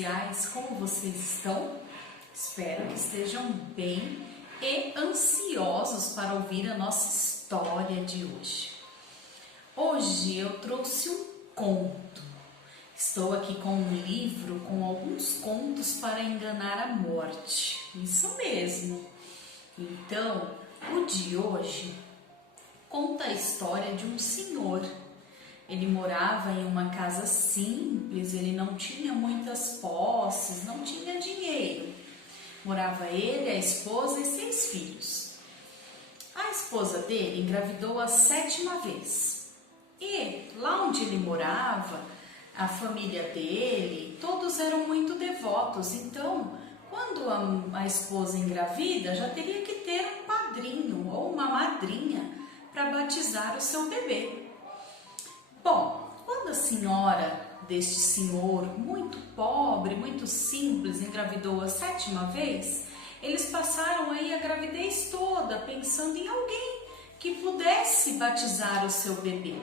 sociais, como vocês estão? Espero que estejam bem e ansiosos para ouvir a nossa história de hoje. Hoje eu trouxe um conto. Estou aqui com um livro com alguns contos para enganar a morte. Isso mesmo. Então, o de hoje conta a história de um senhor. Ele morava em uma casa simples, ele não tinha muitas posses, não tinha dinheiro. Morava ele, a esposa e 6 filhos. A esposa dele engravidou a 7ª vez. E lá onde ele morava, a família dele, todos eram muito devotos. Então, quando a esposa engravida, já teria que ter um padrinho ou uma madrinha para batizar o seu bebê. Bom, quando a senhora deste senhor, muito pobre, muito simples, engravidou a 7ª vez, eles passaram aí a gravidez toda pensando em alguém que pudesse batizar o seu bebê.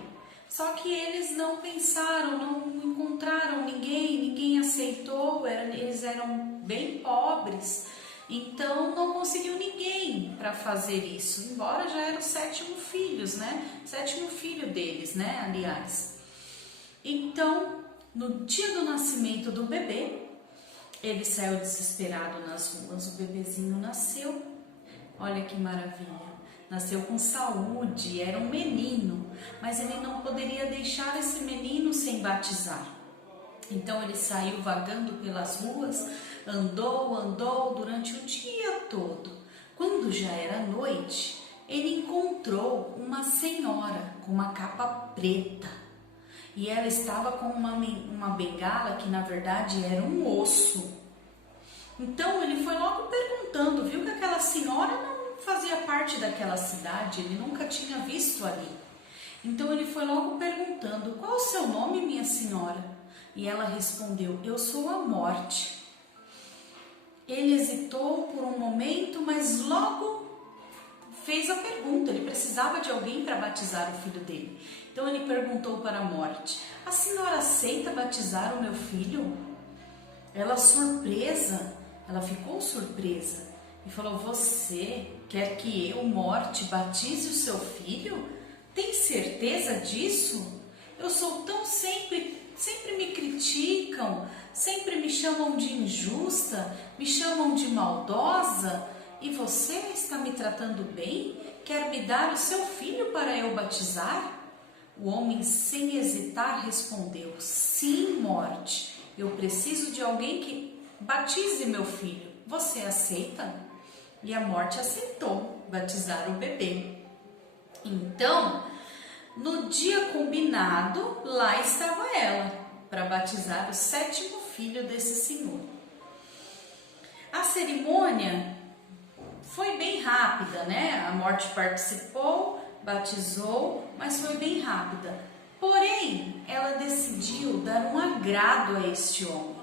Só que eles não pensaram, não encontraram ninguém aceitou, eles eram bem pobres, então não conseguiu ninguém para fazer isso, embora já era o 7º filho, né? 7º filho deles, né? Aliás. Então, no dia do nascimento do bebê, ele saiu desesperado nas ruas, o bebezinho nasceu, olha que maravilha. Nasceu com saúde, era um menino, mas ele não poderia deixar esse menino sem batizar. Então ele saiu vagando pelas ruas, andou durante o dia todo. Quando já era noite, ele encontrou uma senhora com uma capa preta. E ela estava com uma bengala que na verdade era um osso. Então ele foi logo perguntando, viu que aquela senhora não fazia parte daquela cidade, ele nunca tinha visto ali. Então ele foi logo perguntando, qual o seu nome, minha senhora? E ela respondeu, eu sou a morte. Ele hesitou por um momento, mas logo fez a pergunta, ele precisava de alguém para batizar o filho dele. Então ele perguntou para a morte, a senhora aceita batizar o meu filho? Ela ficou surpresa e falou, você quer que eu, morte, batize o seu filho? Tem certeza disso? Eu sou tão sempre me criticam, sempre me chamam de injusta, me chamam de maldosa, e você está me tratando bem? Quer me dar o seu filho para eu batizar? O homem, sem hesitar, respondeu, sim, morte, eu preciso de alguém que batize meu filho. Você aceita? E a morte aceitou batizar o bebê. Então, no dia combinado, lá estava ela, para batizar o 7º filho desse senhor. A cerimônia foi bem rápida, né? A morte participou, batizou, mas foi bem rápida. Porém, ela decidiu dar um agrado a este homem.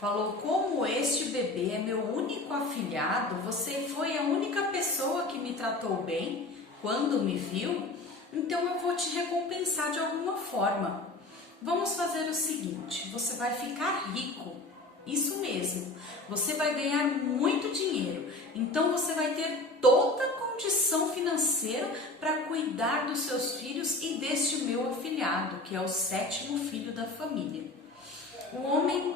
Falou, como este bebê é meu único afilhado, você foi a única pessoa que me tratou bem quando me viu, então eu vou te recompensar de alguma forma. Vamos fazer o seguinte, você vai ficar rico, isso mesmo, você vai ganhar muito dinheiro, então você vai ter toda a condição financeira para cuidar dos seus filhos e deste meu afilhado, que é o 7º filho da família. O homem,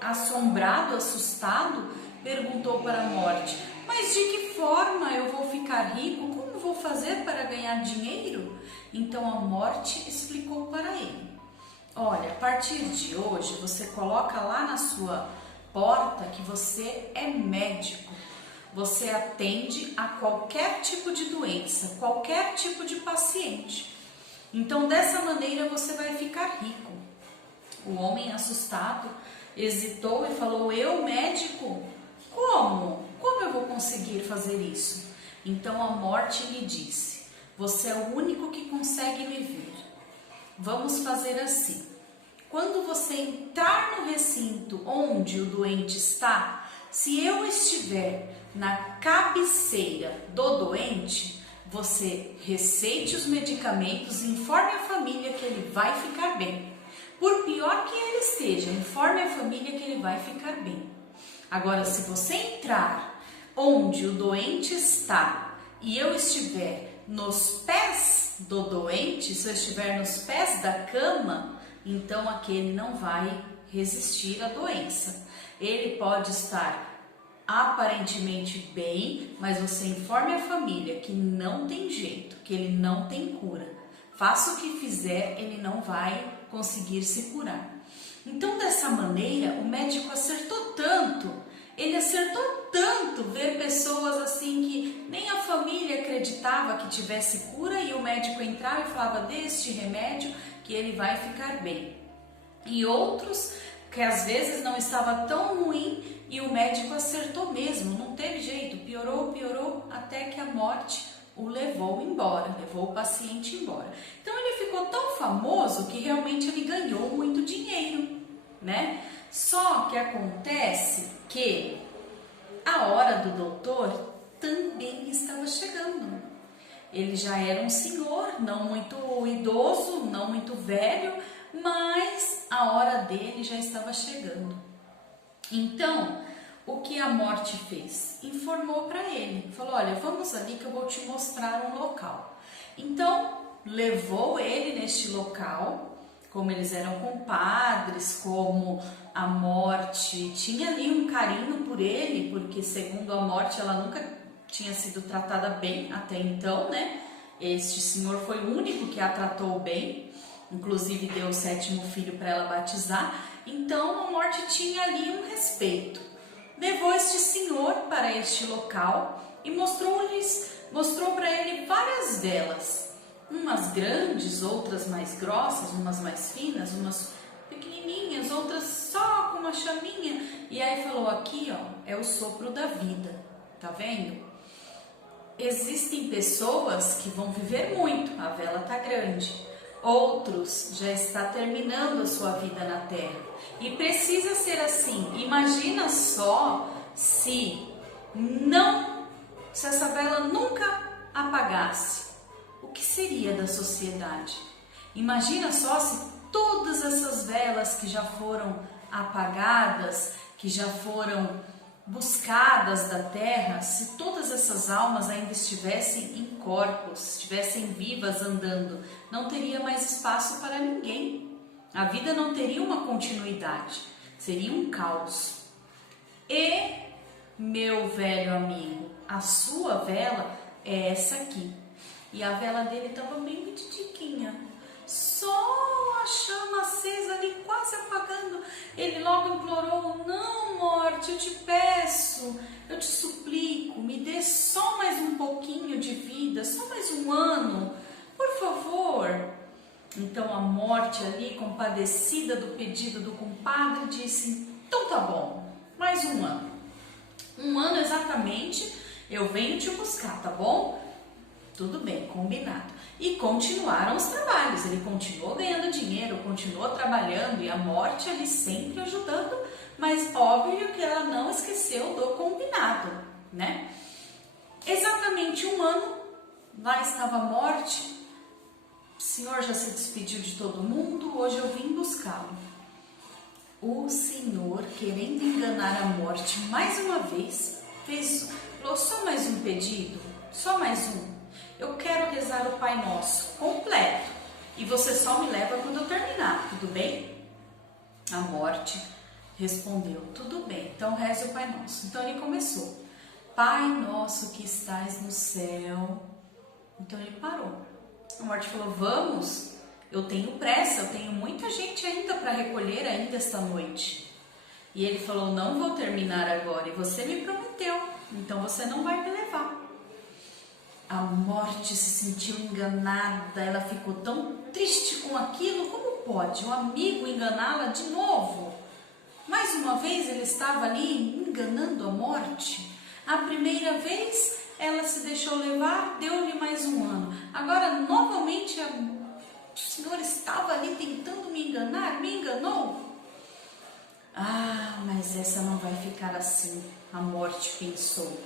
assombrado, assustado, perguntou para a morte, mas de que forma eu vou ficar rico? Como vou fazer para ganhar dinheiro? Então a morte explicou para ele, olha, a partir de hoje você coloca lá na sua porta que você é médico, você atende a qualquer tipo de doença, qualquer tipo de paciente, então dessa maneira você vai ficar rico. O homem, assustado, hesitou e falou, eu, médico? Como? Como eu vou conseguir fazer isso? Então a morte lhe disse, você é o único que consegue me ver. Vamos fazer assim, quando você entrar no recinto onde o doente está, se eu estiver na cabeceira do doente, você receite os medicamentos e informe a família que ele vai ficar bem. Por pior que ele esteja, informe a família que ele vai ficar bem. Agora, se você entrar onde o doente está e eu estiver nos pés do doente, se eu estiver nos pés da cama, então aquele não vai resistir à doença. Ele pode estar aparentemente bem, mas você informe a família que não tem jeito, que ele não tem cura. Faça o que fizer, ele não vai conseguir se curar. Então, dessa maneira, o médico acertou tanto, ele acertou tanto ver pessoas assim que nem a família acreditava que tivesse cura e o médico entrava e falava deste remédio que ele vai ficar bem. E outros que às vezes não estava tão ruim e o médico acertou mesmo, não teve jeito, piorou, até que a morte o levou embora, levou o paciente embora. Então ele ficou tão famoso que realmente ele ganhou muito dinheiro, né? Só que acontece que a hora do doutor também estava chegando. Ele já era um senhor, não muito idoso, não muito velho, mas a hora dele já estava chegando. Então, o que a morte fez? Informou para ele, falou: olha, vamos ali que eu vou te mostrar um local. Então, levou ele neste local, como eles eram compadres, como a morte tinha ali um carinho por ele, porque segundo a morte ela nunca tinha sido tratada bem até então, né? Este senhor foi o único que a tratou bem, inclusive deu o 7º filho para ela batizar. Então a morte tinha ali um respeito. Levou este senhor para este local e mostrou para ele várias velas, umas grandes, outras mais grossas, umas mais finas, umas pequenininhas, outras só com uma chaminha. E aí falou: aqui, ó, é o sopro da vida, tá vendo? Existem pessoas que vão viver muito, a vela tá grande. Outros já está terminando a sua vida na Terra e precisa ser assim. Imagina só se essa vela nunca apagasse, o que seria da sociedade? Imagina só se todas essas velas que já foram apagadas, que já foram buscadas da terra, se todas essas almas ainda estivessem em corpos, estivessem vivas andando, não teria mais espaço para ninguém. A vida não teria uma continuidade, seria um caos. E, meu velho amigo, a sua vela é essa aqui. E a vela dele estava bem petitiquinha, só a chama acesa ali, quase apagando. Ele logo implorou: não, morte, eu te peço, eu te suplico, me dê só mais um pouquinho de vida, só mais um ano, por favor. Então a morte ali, compadecida do pedido do compadre, disse: então tá bom, mais um ano. Um ano exatamente, eu venho te buscar, tá bom? Tudo bem, combinado. E continuaram os trabalhos, ele continuou ganhando dinheiro, continuou trabalhando e a morte ali sempre ajudando, mas óbvio que ela não esqueceu do combinado, né? Exatamente um ano, lá estava a morte, o senhor já se despediu de todo mundo, hoje eu vim buscá-lo. O senhor, querendo enganar a morte mais uma vez, falou: só mais um pedido, só mais um. Eu quero rezar o Pai Nosso completo e você só me leva quando eu terminar, tudo bem? A morte respondeu: tudo bem, então reze o Pai Nosso. Então ele começou: Pai Nosso que estais no céu. Então ele parou. A morte falou: vamos, eu tenho pressa, eu tenho muita gente ainda para recolher ainda esta noite. E ele falou: não vou terminar agora, e você me prometeu, então você não vai me levar. A morte se sentiu enganada, ela ficou tão triste com aquilo. Como pode um amigo enganá-la de novo? Mais uma vez ele estava ali enganando a morte. A primeira vez ela se deixou levar, deu-lhe mais um ano. Agora novamente o senhor estava ali tentando me enganar, me enganou. Ah, mas essa não vai ficar assim, a morte pensou.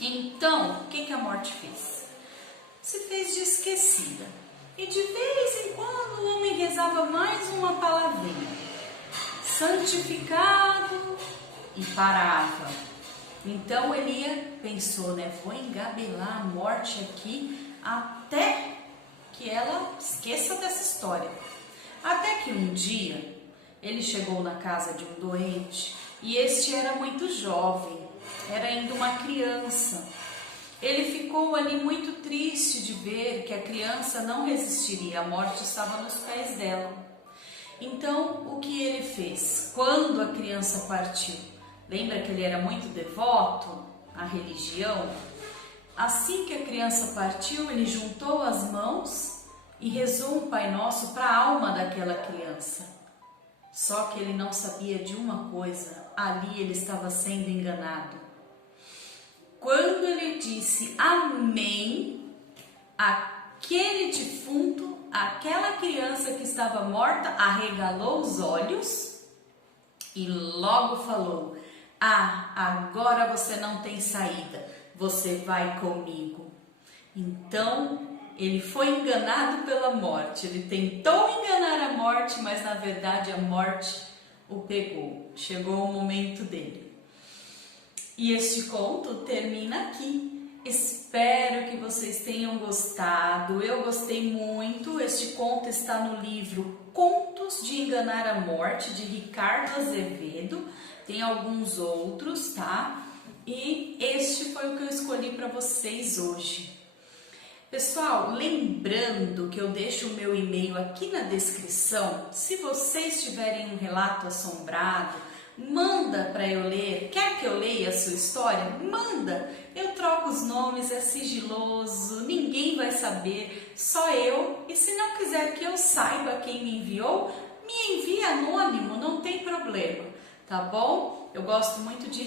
Então, o que a morte fez? Se fez de esquecida. e de vez em quando o homem rezava mais uma palavrinha, santificado, e parava. Então ele pensou, né, vou engabelar a morte aqui até que ela esqueça dessa história. Até que um dia ele chegou na casa de um doente e este era muito jovem, era ainda uma criança. Ele ficou ali muito triste de ver que a criança não resistiria, a morte estava nos pés dela. Então, o que ele fez? Quando a criança partiu, lembra que ele era muito devoto à religião? Assim que a criança partiu, ele juntou as mãos e rezou um Pai Nosso para a alma daquela criança. Só que ele não sabia de uma coisa, ali ele estava sendo enganado. Quando ele disse amém, aquele defunto, aquela criança que estava morta, arregalou os olhos e logo falou: agora você não tem saída, você vai comigo. Então ele foi enganado pela morte, ele tentou enganar a morte, mas na verdade a morte o pegou, chegou o momento dele. E este conto termina aqui. Espero que vocês tenham gostado. Eu gostei muito. Este conto está no livro Contos de Enganar a Morte, de Ricardo Azevedo. Tem alguns outros, tá? E este foi o que eu escolhi para vocês hoje. Pessoal, lembrando que eu deixo o meu e-mail aqui na descrição. Se vocês tiverem um relato assombrado, manda para eu ler. Quer que eu leia a sua história? Manda! Eu troco os nomes, é sigiloso, ninguém vai saber, só eu. E se não quiser que eu saiba quem me enviou, me envia anônimo, não tem problema, tá bom? Eu gosto muito de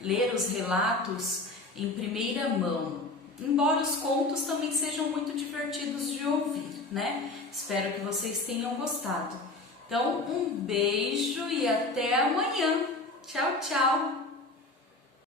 ler os relatos em primeira mão, embora os contos também sejam muito divertidos de ouvir, né? Espero que vocês tenham gostado. Então, um beijo e até amanhã. Tchau, tchau!